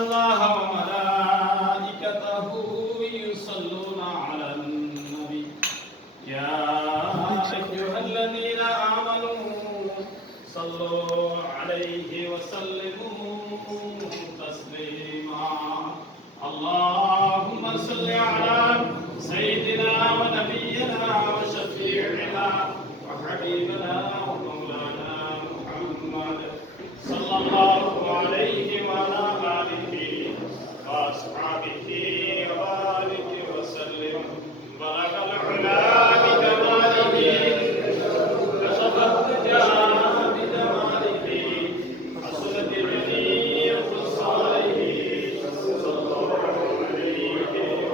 الله وملائكته يصلون على النبي يا أيها الذين آمنوا صلوا عليه وسلموا تسليما اللهم صل على سيدنا ونبينا وشفيعنا وحبيبنا ومولانا محمد صلى الله عليه وعلى آله وأصحابه وبارك وسلم بلغ العلا بكماله كشف الدجى بجماله حسنت جميع خصاله صلى الله عليه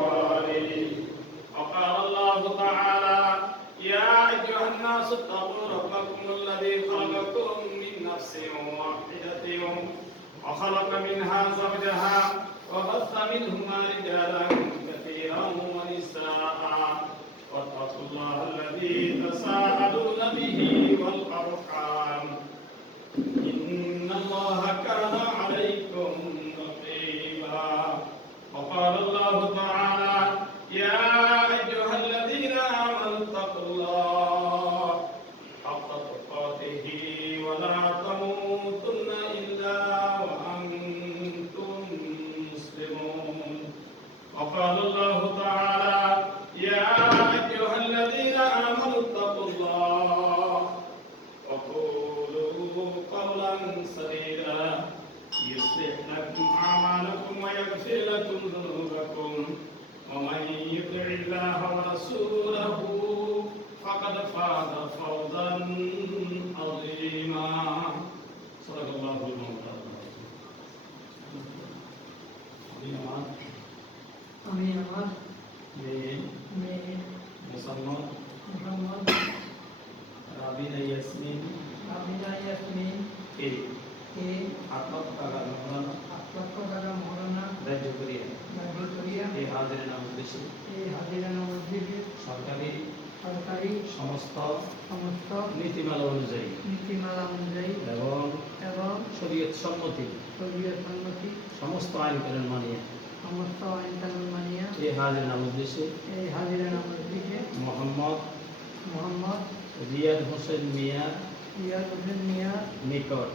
وآله وقال الله تعالى يا أيها الناس اتقوا ربكم الذي خلقكم من نفس واحدة وخلق منها زوجها وبث منهما رجالا كثيرا ونساء واتقوا الله الذي تساءلون به والأرحام إن الله كان عليكم رقيبا وقال الله تعالى يا أيها الذين آمنوا اتقوا الله حق تقاته ولا تموتن إلا وأنتم مسلمون وقال الله تعالى يا أيها الذين آمنوا اتقوا الله وقولوا قولا سديدا يصلح لكم أعمالكم ويغفر لكم ذنوبكم ومن يطع الله ورسوله فقد فاز فوزا عظيما صدق الله المولى আমি আমার মেয়ে মুসলমান রাবিনা ইয়াসমিন কে আত্মক টাকা মহারানা রাজ্য করিয়া এই হাজিরানা উদ্দেশ্যে সরকারি সমস্ত নীতিমালা অনুযায়ী এবং শরীয়ত সম্মতি সমস্ত আইন কানুন মানিয়ে এই হাজিরানা উদ্দেশ্যে মোহাম্মদ রিয়াদ হোসেন মিয়ার নিকট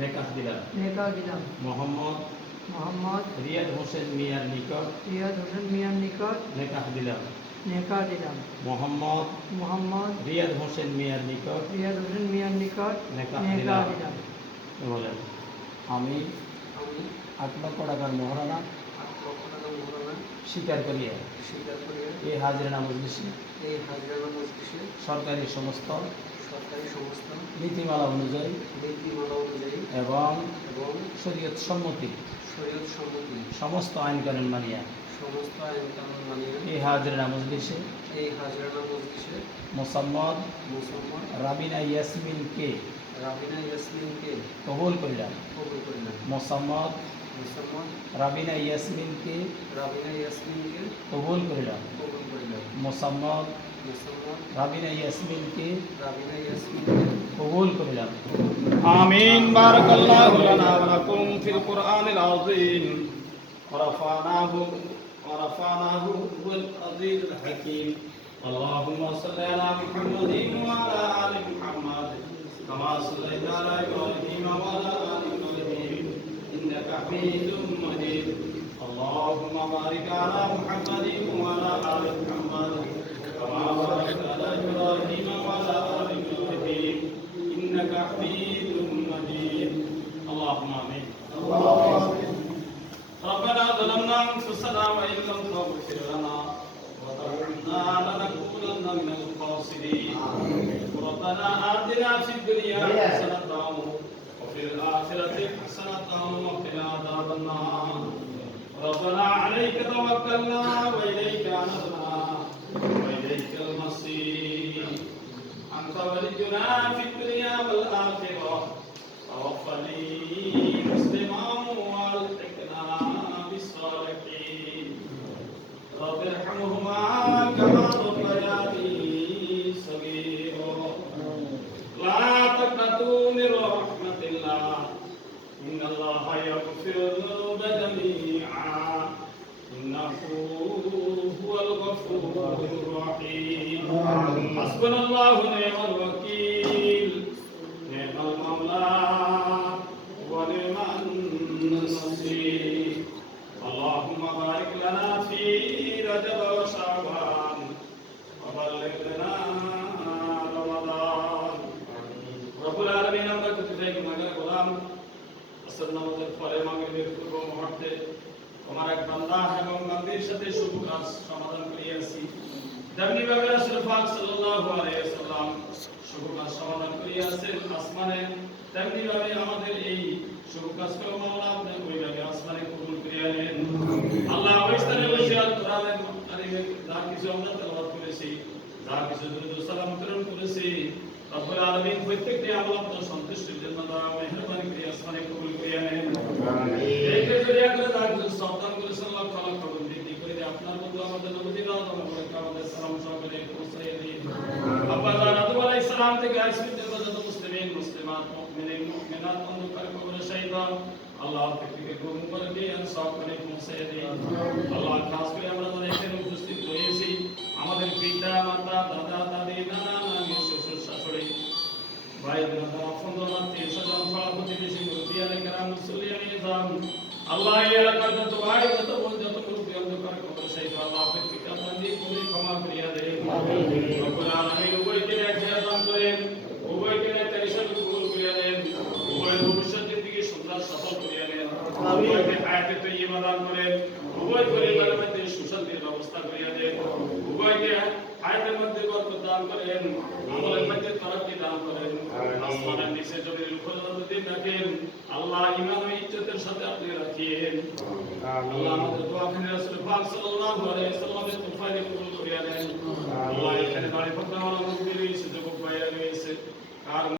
নেকাহ দিলাম মোহাম্মদ রিয়াদ হোসেন মিয়ার নিকট নেকাহ দিলাম মোহাম্মদ রিয়াদ হোসেন মিয়ার নিকট নেকাহ দিলাম বলেন আমি 8 লক্ষ টাকার মহারণা স্বীকার করিয়া এই হাজিরানা মজলিসে সরকারি সমস্ত নীতিমালা অনুযায়ী এবং শরীয়ত সম্মতি সমস্ত আইন কানুন মানিয়া এই হাজিরানা মজলিসে মোসাম্মদ রাবিনা ইয়াসমিনকে কবুল করিলাম মোসাম্মদ রাবিনা ইয়াসমিনকে কবুল করিলাম মোসাম্মদ রাবিনা ইয়াসমিনকে কবুল করিলাম আমিন বারাকাল্লাহু লানা ওয়া লাকুম ফিল কুরআনিল আযীম ওয়া রাফা'নাহু বিল আযীজিল হাকীম اللهم صل على محمد وعلى آل محمد كما صليت على إبراهيم وعلى آل إبراهيم إنك حميد مجيد اللهم بارك على محمد وعلى آل محمد كما باركت على إبراهيم وعلى آل إبراهيم إنك حميد مجيد اللهم آمين ربنا ظلمنا أنفسنا وإن لم تغفر لنا وترحمنا لنكونن من الخاسرين ربنا آتنا في الدنيا حسنة وفي الآخرة حسنة وقنا عذاب النار ربنا عليك توكلنا وإليك أنبنا وإليك المصير أنت ولينا في الدنيا والآخرة توفني مسلما والحقنا بالصالحين رب ارحمهما كما ربياني صغيرا لا تقنطوا من رحمة الله إن ويغفر الذنوب جميعا إنه هو الغفور الرحيم حسبنا الله ونعم الوكيل نعم المولى ونعم النصير اللهم بارك لنا في رجب وشعبان وبلغنا رمضان رب العالمين আমরা প্রত্যেক মাগের গোলাম আসর নামাজের পরে মাগরিবের পূর্ব মুহূর্তে তোমার এক বান্দা এবং বান্দির সাথে শুভ কাজ সমাধান করিয়াছি তেমনি ভাবে রাসূল পাক সাল্লাল্লাহু আলাইহি ওয়াসাল্লাম শুভ কাজ সমাধান করিয়াছেন আসমানে তেমনি ভাবে আমাদের এই শুভ কাজকে মাওলা আপনি ওইভাবে আসমানে কবুল করিয়া নেন আল্লাহ ওই স্থানে বসে কোরআনের কারিমে যা কিছু আমরা তেলাওয়াত করেছি যা কিছু দুরূদ সালাম প্রেরণ করেছি রব্বুল আলামিন প্রত্যেকটি আমল আপনার সন্তুষ্টির জন্য দ্বারা মেহেরবানি করে আসমানে কবুল করিয়া নেন এইকে জড়িয়া করে যা কিছু সাবধান করেছেন আল্লাহ তাআলা কবুল দিতে করে আপনার বন্ধু আমাদের নবী দাওয়াত আমাদের সালাম সহকারে পৌঁছাইয়া দিন আব্বা জান আদম আলাইহিস সালাম থেকে আইসির যত মুসলিমিন মুসলিমাত মুমিনিন মুমিনাত অন্ধকার কবরে শহীদা আল্লাহ থেকে গো মুবারকে ইনসাফ করে পৌঁছাইয়া দিন আল্লাহ খাস করে আমরা যারা এখানে উপস্থিত হয়েছি আমাদের পিতা মাতা দাদা দাদি নানা নানি শ্বশুর শাশুড়ি ভাই বোনেরা আপনজন আত্মীয় স্বজন পাড়া প্রতিবেশী মুরব্বিয়ানে কেরাম মুসল্লিয়ানে ইজাম আল্লাহ এই এলাকার যত ভাই যত বোন যত মুরব্বি অন্ধকার কবর শহীদ আল্লাহ প্রত্যেককে আপনার দিয়ে ক্ষমা করিয়া দেন রব্বুল আলামিন উভয়কে নেক দান করেন উভয়কে নেক হিসাবে কবুল করিয়া দেন উভয় ভবিষ্যৎ জিন্দেগি সুন্দর সফল করিয়া দেন উভয়কে হায়াতে তৈয়বা দান করেন উভয় পরিবারের মধ্যে সুশান্তির ব্যবস্থা করিয়া দেন উভয়কে হায়াতের মধ্যে বরকত দান করেন আমলের মধ্যে তরক্কি দান করেন আসমানের নিচে জমির উপরে যতদিন রাখেন আল্লাহ ঈমান ও ইজ্জতের সাথে আপনি রাখিয়েন আল্লাহ আমাদের দোয়াখানে রাসূল পাক সাল্লাল্লাহু আলাইহি ওয়াসাল্লামের তুফাইলে কবুল করিয়া দেন আল্লাহ এখানে দাঁড়িয়ে থাকা আমার মুমিন রয়েছে যুবক ভাইরা রয়েছে কার